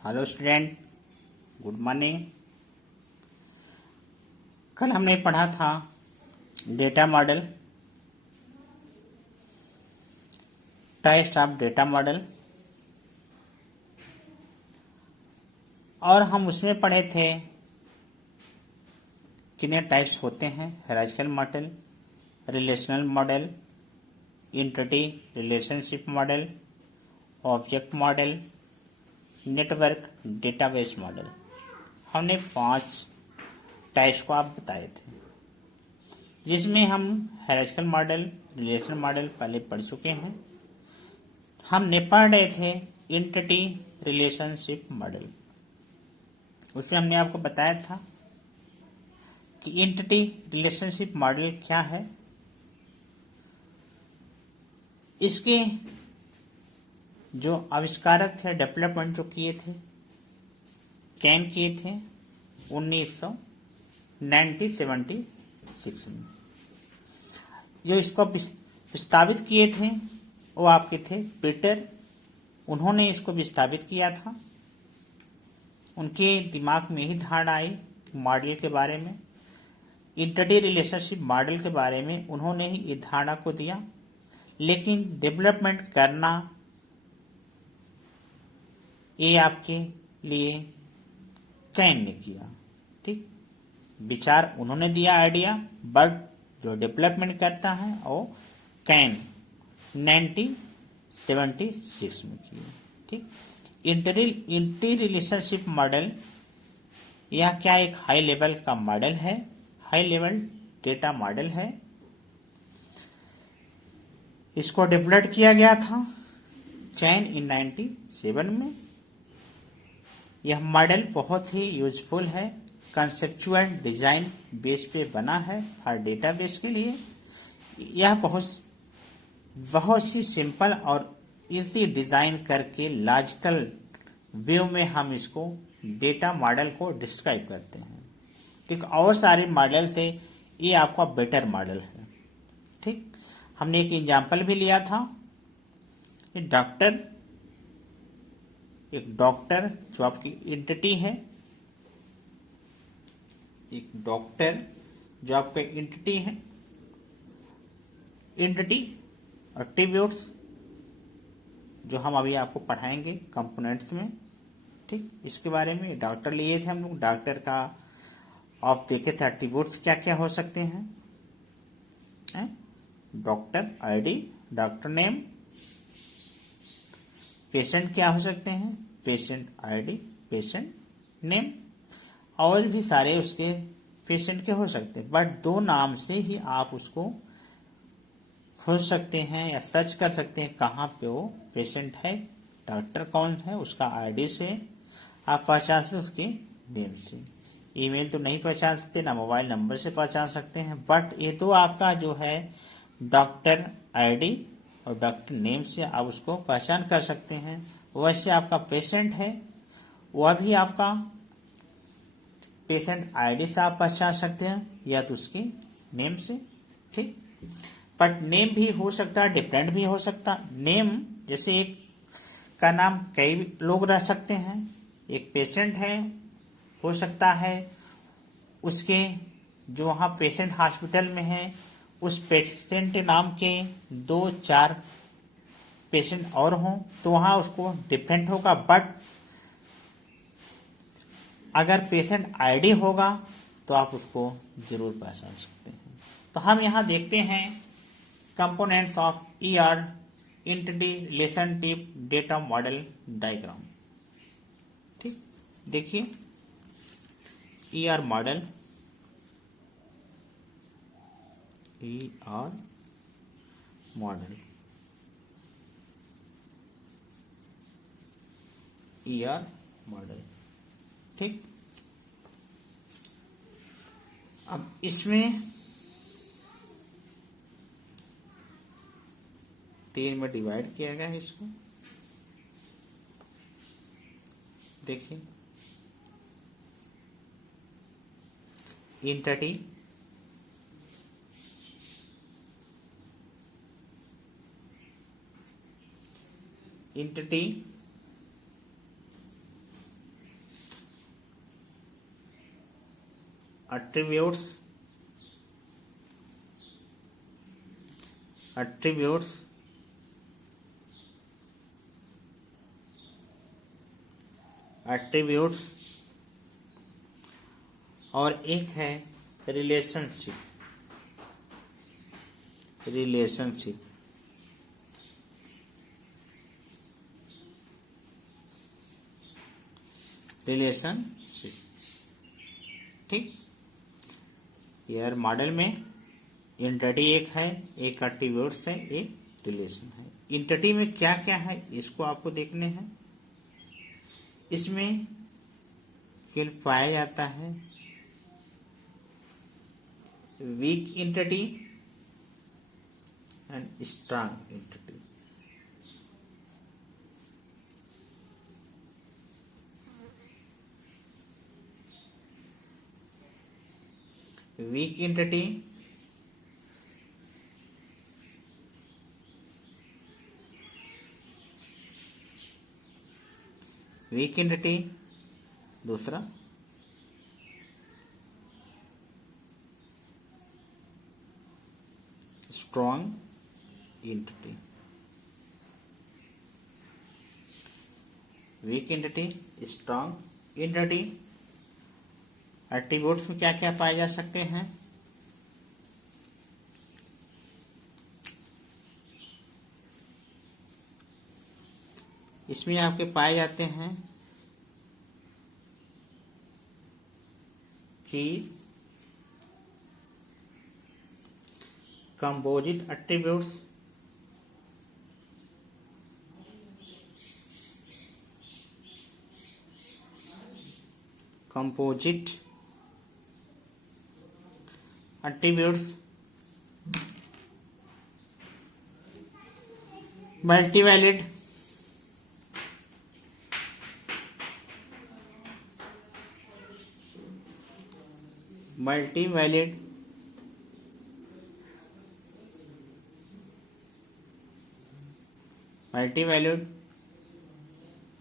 Hello student, good morning. कल हमने पढ़ा था data model, types of data model, और हम उसमें पढ़े थे कितने टाइप्स होते हैं। Hierarchical model, relational model, entity relationship model, object model, network database model. हमने 5 टाइप्स को आप बताए थे, जिसमें हम हायरार्किकल मॉडल, रिलेशनल मॉडल पहले पढ़ चुके हैं। हमने पढ़ रहे थे एंटिटी रिलेशनशिप मॉडल। उसमें हमने आपको बताया था कि एंटिटी रिलेशनशिप मॉडल क्या है। इसके जो आविष्कारक थे, डेवलपमेंट जो किए थे, कैन किए थे 1976 में। जो इसको विस्तापित किए थे वो आपके थे पीटर। उन्होंने इसको विस्तापित किया था। उनके दिमाग में ही धारणा आई मॉडल के बारे में, एंटिटी रिलेशनशिप मॉडल के बारे में उन्होंने ही इस धारणा को दिया। लेकिन डेवलपमेंट करना ये आपके लिए कैन ने किया। ठीक, विचार उन्होंने दिया, आइडिया, बट जो डेवलपमेंट करता है वो कैन 1976 में किया। ठीक, इंटी रिलेशनशिप मॉडल यह क्या एक हाई लेवल का मॉडल है, हाई लेवल डेटा मॉडल है। इसको डेवलप किया गया था चैन इन 97 में। यह मॉडल बहुत ही यूजफुल है, कंसेप्चुअल डिजाइन बेस पे बना है फॉर डेटाबेस के लिए। यह बहुत ही सिंपल और इजी डिजाइन करके लॉजिकल व्यू में हम इसको डेटा मॉडल को डिस्क्राइब करते हैं। ठीक, और सारे मॉडल से ये आपका बेटर मॉडल है। ठीक, हमने एक एग्जाम्पल भी लिया था। एक डॉक्टर जो आपकी एंटिटी है, एक डॉक्टर जो आपका एंटिटी है, एंटिटी एट्रीब्यूट्स जो हम अभी आपको पढ़ाएंगे कंपोनेंट्स में। ठीक, इसके बारे में डॉक्टर लिए थे हम लोग। डॉक्टर का आप देखे थे एट्रीब्यूट्स क्या क्या हो सकते हैं। Doctor ID, doctor name, patient क्या हो सकते हैं, पेशेंट आईडी, पेशेंट नेम, और भी सारे उसके पेशेंट के हो सकते हैं। बट 2 नाम से ही आप उसको खोज सकते हैं या सर्च कर सकते हैं कहाँ पे वो पेशेंट है, डॉक्टर कौन है, उसका आईडी से आप पहचान सकते, उसके नेम से। ईमेल तो नहीं पहचान सकते, ना मोबाइल नंबर से पहचान सकते हैं, बट ये तो आपका जो है डॉक्टर आईडी और डॉक्टर नेम से आप उसको पहचान कर सकते हैं। वैसे आपका पेशेंट है, वह भी आपका पेशेंट आईडी से आप पहचान सकते हैं या तो उसके नेम से। ठीक, बट नेम भी हो सकता है, डिफरेंट भी हो सकता। नेम जैसे एक का नाम कई लोग रह सकते हैं। एक पेशेंट है, हो सकता है उसके जो वहाँ पेशेंट हॉस्पिटल में है उस पेशेंट नाम के 2-4 पेशेंट और हों तो वहाँ उसको डिफरेंट होगा। बट अगर पेशेंट आईडी होगा तो आप उसको जरूर पहचान सकते हैं। तो हम यहाँ देखते हैं components of ER entity relationship data model diagram. ठीक, देखिए ER model, ER model, ER model. ठीक, अब इसमें 3 में डिवाइड किया गया है इसको। देखिए एंटिटी, एंटिटी attributes और एक है रिलेशनशिप। ठीक। यार मॉडल में एंटिटी एक है, एक एट्रीब्यूट्स है, एक रिलेशन है। एंटिटी में क्या क्या है इसको आपको देखने हैं। इसमें फिर पाया जाता है weak entity and strong entity. Weak entity दूसरा strong entity. Weak entity, strong entity. Attributes में क्या क्या पाए जा सकते हैं। इसमें आपके पाए जाते हैं कि कंपोजिट एट्रीब्यूट्स, मल्टीवैलिड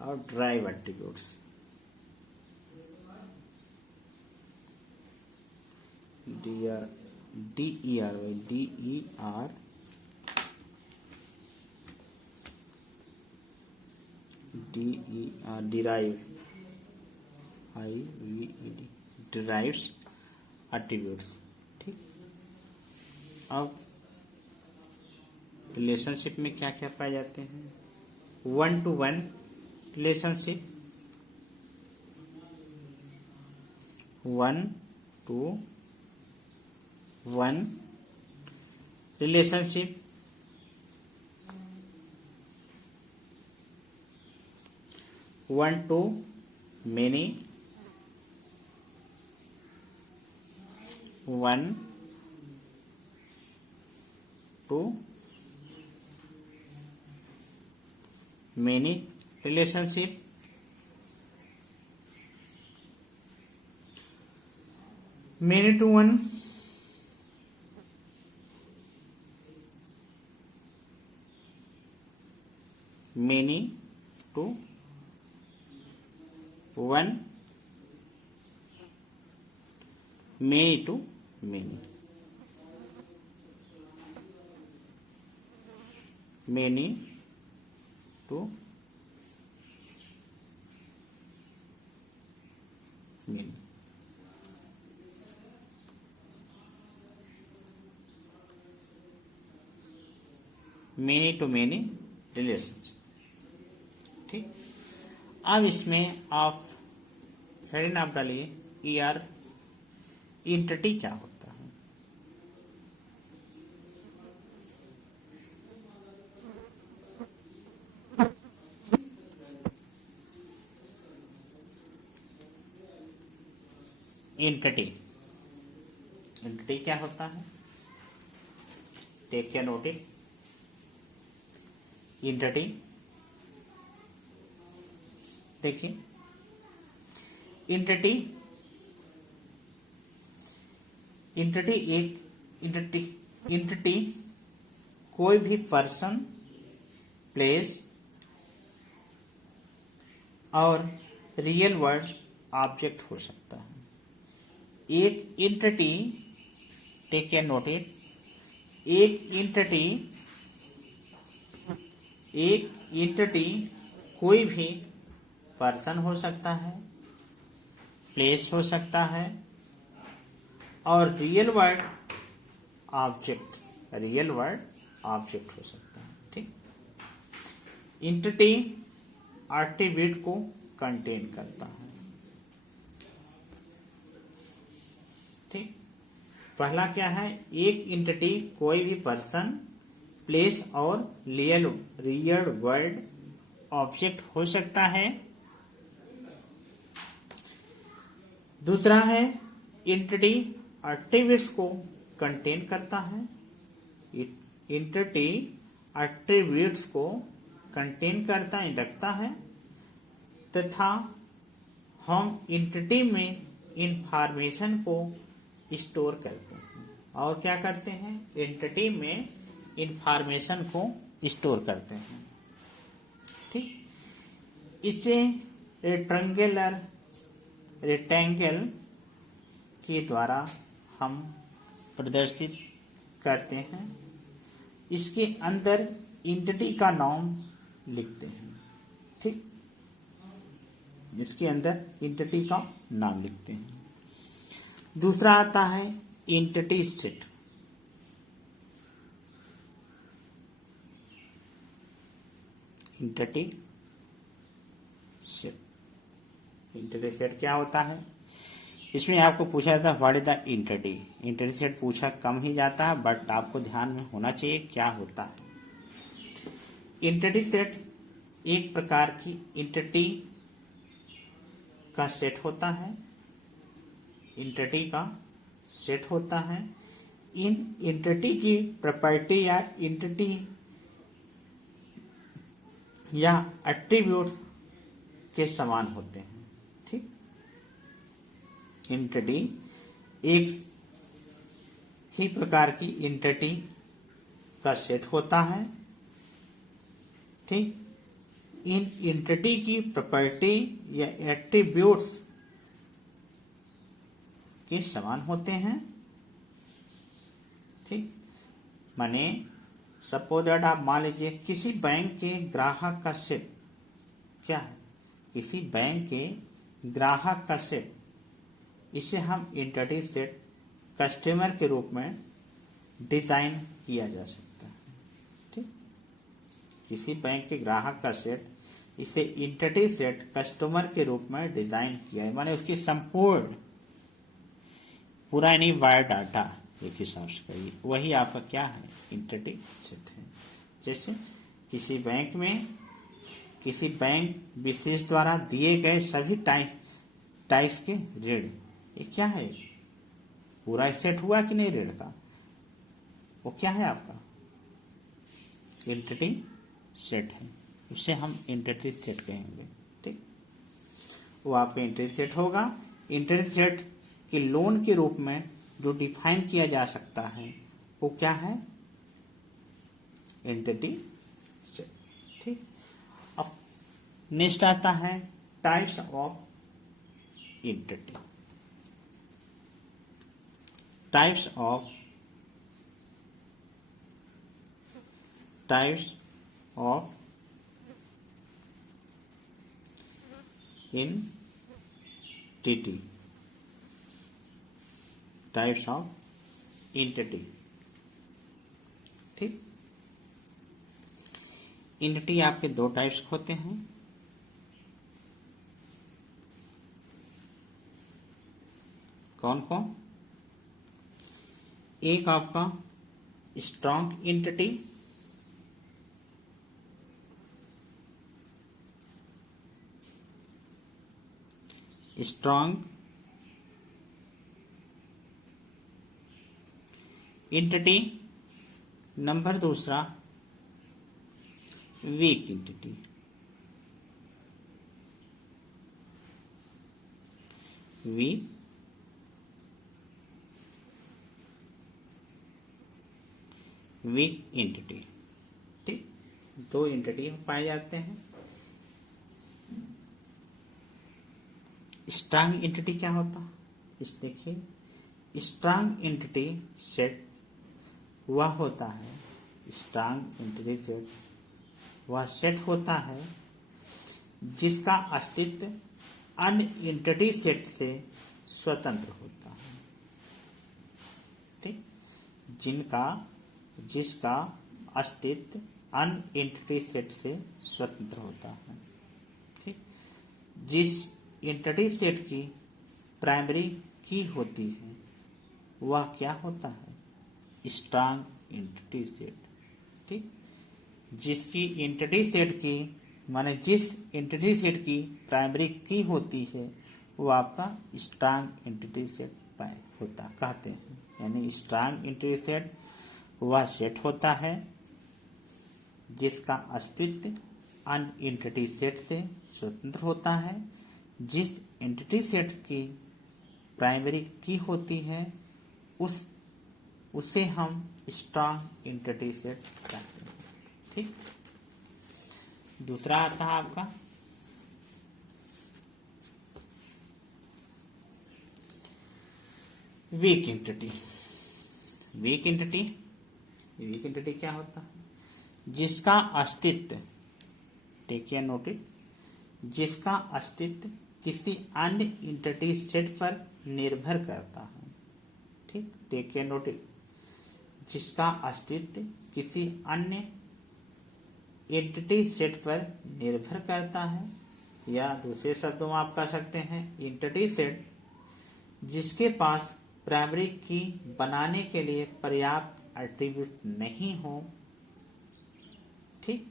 और ड्राइव एट्रीब्यूट्स। Derives attributes. ठीक। अब रिलेशनशिप में क्या क्या पाए जाते हैं। 1-to-1 relationship, 1-to-1 relationship, 1-to-many, 1-to-many relationship, many to one, many to one, many to many, many to many। Many to many relations. ठीक। अब इसमें आप हेडिंग आप डालिए कि यार एंटिटी क्या होता है। एंटिटी क्या होता है। Take care notice. एंटिटी देखिए, एंटिटी एंटिटी कोई भी पर्सन, प्लेस और रियल वर्ल्ड ऑब्जेक्ट हो सकता है। एक entity, take care note it, एक इंटिटी कोई भी पर्सन हो सकता है, प्लेस हो सकता है, और रियल वर्ल्ड ऑब्जेक्ट हो सकता है। ठीक, इंटिटी एट्रीब्यूट को कंटेन करता है। ठीक, पहला क्या है, एक इंटिटी कोई भी पर्सन, प्लेस और रियल वर्ल्ड ऑब्जेक्ट हो सकता है। दूसरा है इंटिटी एट्रीब्यूट्स को कंटेन करता है। इंटिटी एट्रीब्यूट्स को कंटेन करता है, रखता है, तथा हम इंटिटी में इंफॉर्मेशन को स्टोर करते हैं। और क्या करते हैं, एंटिटी में इंफॉर्मेशन को स्टोर करते हैं। ठीक, इसे रेक्टेंगल के द्वारा हम प्रदर्शित करते हैं। इसके अंदर एंटिटी का नाम लिखते हैं। ठीक, इसके अंदर एंटिटी का नाम लिखते हैं। दूसरा आता है एंटिटी सेट। एंटिटी सेट क्या होता है, इसमें आपको पूछा जाता है what is the entity. Entity set पूछा कम ही जाता है, बट आपको ध्यान में होना चाहिए क्या होता है। एंटिटी सेट एक प्रकार की एंटिटी का सेट होता है, एंटिटी का सेट होता है। इन एंटिटी की प्रॉपर्टी या एंटिटी या एट्रीब्यूट्स के समान होते हैं। ठीक, एंटिटी एक ही प्रकार की एंटिटी का सेट होता है। ठीक, इन एंटिटी की प्रॉपर्टी या एट्रीब्यूट्स के समान होते हैं। ठीक, माने सपोज दैट आप मान लीजिए किसी बैंक के ग्राहक का सेट क्या है, किसी बैंक के ग्राहक का सेट, इसे हम एंटिटी सेट कस्टमर के रूप में डिजाइन किया जा सकता है। ठीक, किसी बैंक के ग्राहक का सेट, इसे एंटिटी सेट कस्टमर के रूप में डिजाइन किया है, माने उसकी संपूर्ण पूरा यानी बायोडाटा एक हिसाब से करिए, वही आपका क्या है, एंटिटी सेट है। जैसे किसी बैंक विशेष द्वारा दिए गए सभी टाइप्स के ऋण, ये क्या है, पूरा सेट हुआ कि नहीं ऋण का, वो क्या है आपका एंटिटी सेट है, उसे हम एंटिटी सेट कहेंगे। ठीक, वो आपका एंटिटी सेट होगा। एंटिटी सेट के लोन के रूप में जो डिफाइन किया जा सकता है वो क्या है, एंटिटी सेट। ठीक, अब नेक्स्ट आता है types of entity. Types of entity, types of entity. ठीक, एंटिटी आपके दो टाइप्स होते हैं। कौन कौन, एक आपका strong entity, strong entity, number दूसरा वीक एंटिटी। Weak entity. ठीक, दो एंटिटी पाए जाते हैं। स्ट्रॉन्ग एंटिटी क्या होता है, इस देखिए स्ट्रांग एंटिटी सेट वह होता है, स्ट्रांग एंटिटी सेट वह सेट होता है जिसका अस्तित्व अन्य एंटिटी सेट से स्वतंत्र होता है। ठीक, जिसका अस्तित्व अन्य एंटिटी सेट से स्वतंत्र होता है। ठीक, जिस एंटिटी सेट की प्राइमरी की होती है वह क्या होता है, स्ट्रांग एंटिटी सेट। ठीक, जिसकी एंटिटी सेट की माने जिस एंटिटी सेट की प्राइमरी की होती है वो आपका स्ट्रांग एंटिटी सेट होता कहते हैं। यानी स्ट्रांग एंटिटी सेट वह सेट होता है जिसका अस्तित्व अन्य एंटिटी सेट से स्वतंत्र होता है। जिस एंटिटी सेट की प्राइमरी की होती है उसे हम स्ट्रांग एंटिटी सेट कहते हैं। ठीक, दूसरा आता है आपका वीक एंटिटी। वीक एंटिटी क्या होता है, जिसका अस्तित्व, टेक केयर नोटिस, जिसका अस्तित्व किसी अन्य एंटिटी सेट पर निर्भर करता है। ठीक, टेक केयर नोटिस, जिसका अस्तित्व किसी अन्य एंटिटी सेट पर निर्भर करता है, या दूसरे शब्दों में आप कह सकते हैं एंटिटी सेट जिसके पास प्राइमरी की बनाने के लिए पर्याप्त एट्रीब्यूट नहीं हो, ठीक,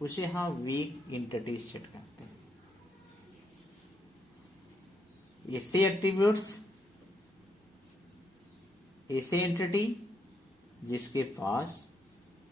उसे हम वीक एंटिटी सेट कहते हैं। ऐसे एट्रीब्यूट्स, ऐसे एंटिटी जिसके पास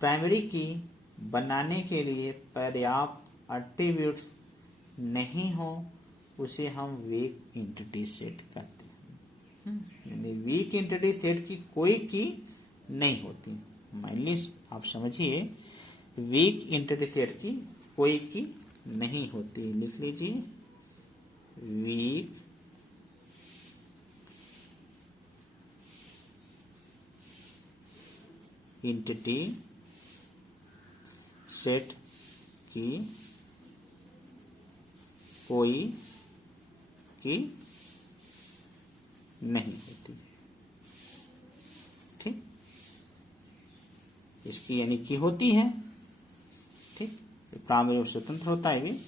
प्राइमरी की बनाने के लिए पर्याप्त एट्रीब्यूट्स नहीं हो उसे हम वीक एंटिटी सेट कहते हैं। यानी वीक एंटिटी सेट की कोई की नहीं होती। माइनली आप समझिए, वीक एंटिटी सेट की कोई की नहीं होती। लिख लीजिए, वीक एंटिटी सेट की कोई की नहीं होती। ठीक, इसकी यानी की होती है। ठीक, तो प्राइमरी स्वतंत्र होता है, भी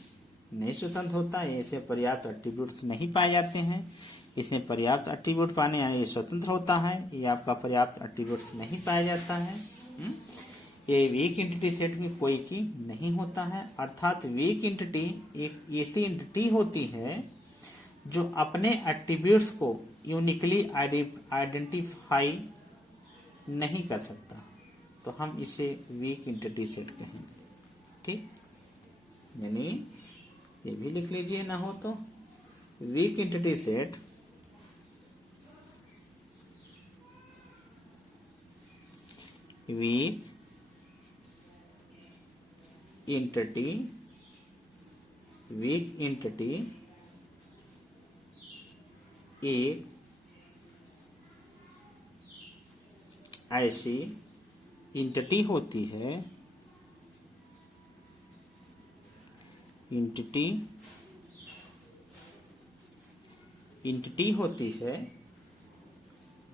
नहीं स्वतंत्र होता है। ऐसे पर्याप्त एट्रीब्यूट्स नहीं पाए जाते हैं। इसमें पर्याप्त एट्रीब्यूट पाने यानी ये स्वतंत्र होता है, ये आपका पर्याप्त एट्रीब्यूट्स नहीं पाया जाता है। ये वीक एंटिटी सेट में कोई की नहीं होता है। अर्थात वीक एंटिटी एक ऐसी एंटिटी होती है जो अपने एट्रीब्यूट्स को यूनिकली आइडेंटिफाई नहीं कर सकता, तो हम इसे वीक एंटिटी सेट कहेंगे। ठीक, यानी ये भी लिख लीजिए ना हो तो, weak entity set weak entity एक ऐसी एंटिटी होती है, एंटिटी होती है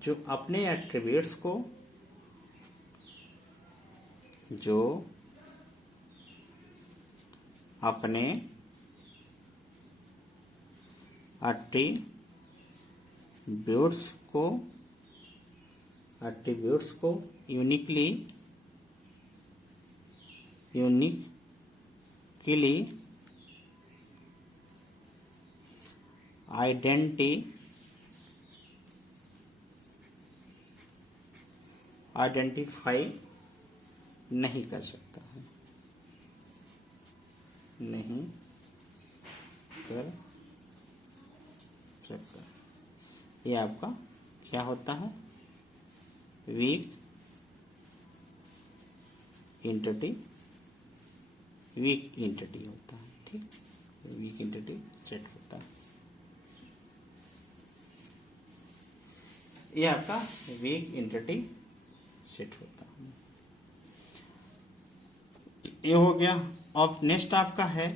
जो अपने एट्रीब्यूट्स को एट्रीब्यूट्स को यूनिकली आइडेंटिफाई नहीं कर सकता है, नहीं कर सकता। ये आपका क्या होता है, वीक एंटिटी होता है। ठीक, वीक एंटिटी सेट होता है। ये आपका वीक एंटिटी सेट होता है। ये हो गया। अब नेक्स्ट आपका है,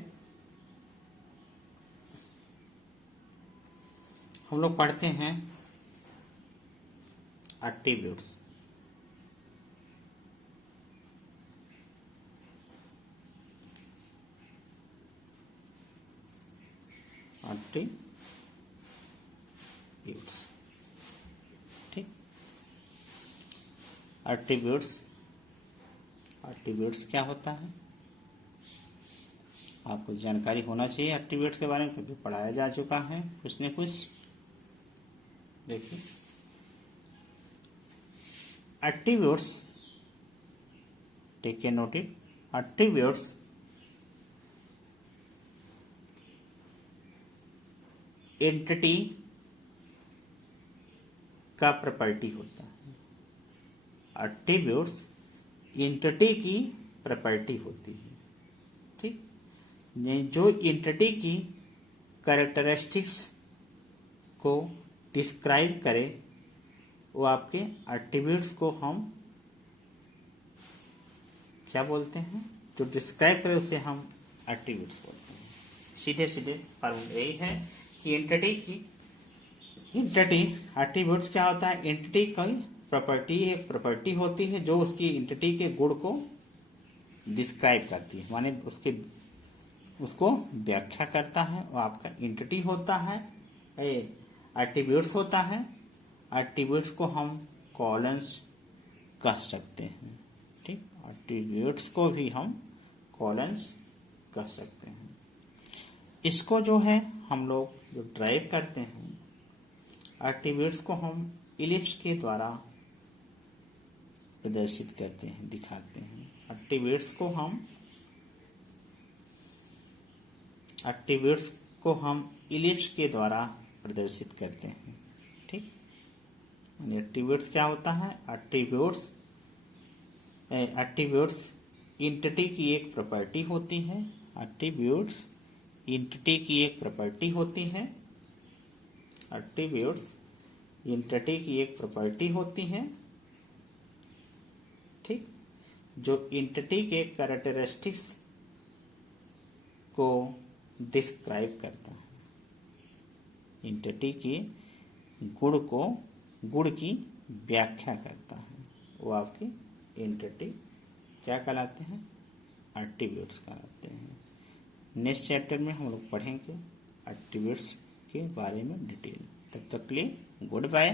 हम लोग पढ़ते हैं एट्रीब्यूट्स। एट्रीब्यूट्स, ठीक। एट्रीब्यूट्स, एट्रीब्यूट्स क्या होता है आपको जानकारी होना चाहिए एट्रीब्यूट्स के बारे में, क्योंकि पढ़ाया जा चुका है कुछ न कुछ। देखिए attributes, take a note it, attributes entity का प्रॉपर्टी होता है। एट्रीब्यूट्स एंटिटी की प्रॉपर्टी होती है, ठीक। जो एंटिटी की कैरेक्टरिस्टिक्स को डिस्क्राइब करे वो आपके एट्रीब्यूट्स को हम क्या बोलते हैं, जो डिस्क्राइब करे उसे हम एट्रीब्यूट्स बोलते हैं। सीधे सीधे फॉर्मूला यही है कि एंटिटी एट्रीब्यूट्स क्या होता है, एंटिटी की प्रॉपर्टी एक प्रॉपर्टी होती है जो उसकी एंटिटी के गुण को डिस्क्राइब करती है, माने उसको व्याख्या करता है। वो आपका एंटिटी होता है, एट्रीब्यूट्स होता है। एट्रीब्यूट्स को हम कॉलम्स कह सकते हैं, ठीक। एट्रीब्यूट्स को भी हम कॉलम्स कह सकते हैं। इसको जो है हम लोग जो ड्राइव करते हैं एट्रीब्यूट्स को हम इलिप्स के द्वारा प्रदर्शित करते हैं, दिखाते हैं। एट्रीब्यूट्स को हम इलिप्स के द्वारा प्रदर्शित करते हैं, ठीक। एट्रीब्यूट्स क्या होता है, एट्रीब्यूट्स एंटिटी की एक प्रॉपर्टी होती है। एट्रीब्यूट्स एंटिटी की एक प्रॉपर्टी होती है। एट्रीब्यूट्स एंटिटी की एक प्रॉपर्टी होती है, ठीक, जो एंटिटी के कैरेक्टरिस्टिक्स को डिस्क्राइब करता है, एंटिटी के गुण की व्याख्या करता है। वो आपकी एंटिटी क्या कहलाते हैं, एट्रीब्यूट्स कहलाते हैं। नेक्स्ट चैप्टर में हम लोग पढ़ेंगे एट्रीब्यूट्स के बारे में डिटेल। तब तक के लिए गुड बाय।